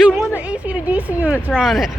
Dude, one of the AC to DC units are on it.